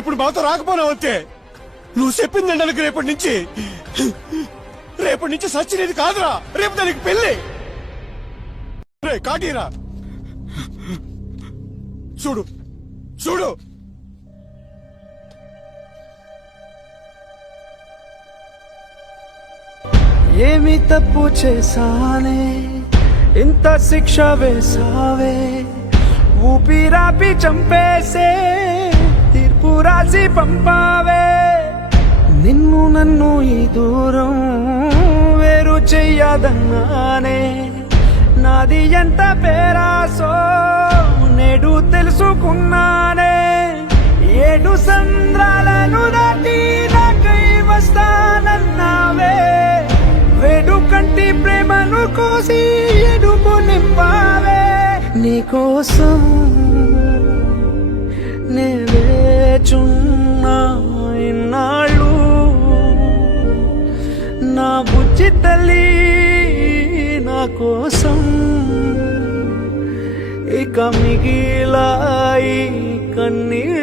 ఇప్పుడు మాతో రాకపోనావు అంతే. నువ్వు చెప్పింది నాకు రేపటి నుంచి సచ్చినది కాదురా, రేపు దానికి పెళ్లి. రే కాటీరా, చూడు చూడు. ఏమి తప్పు చేశానే, ఇంత శిక్ష వేసావే, ఊపిరాపి చంపేసే తీర్పు రాసి పంపావే. నిన్ను నన్ను ఈ దూరం వేరు చెయ్యదన్నానే, నాది ఎంత పేరాసో నేడు తెలుసుకున్నానే. 7 సంద్రాలను దాటి నాకై వస్తానన్నావే, వేడు కంటి ప్రేమను కోసి ఎడుపు నింపావే. నీకోసం నే వేచున్నా ఇన్నాళ్ళు, నా బుజ్జి తల్లి నా కోసం. ఇక మిగిలాయి కన్నీళ్ళు.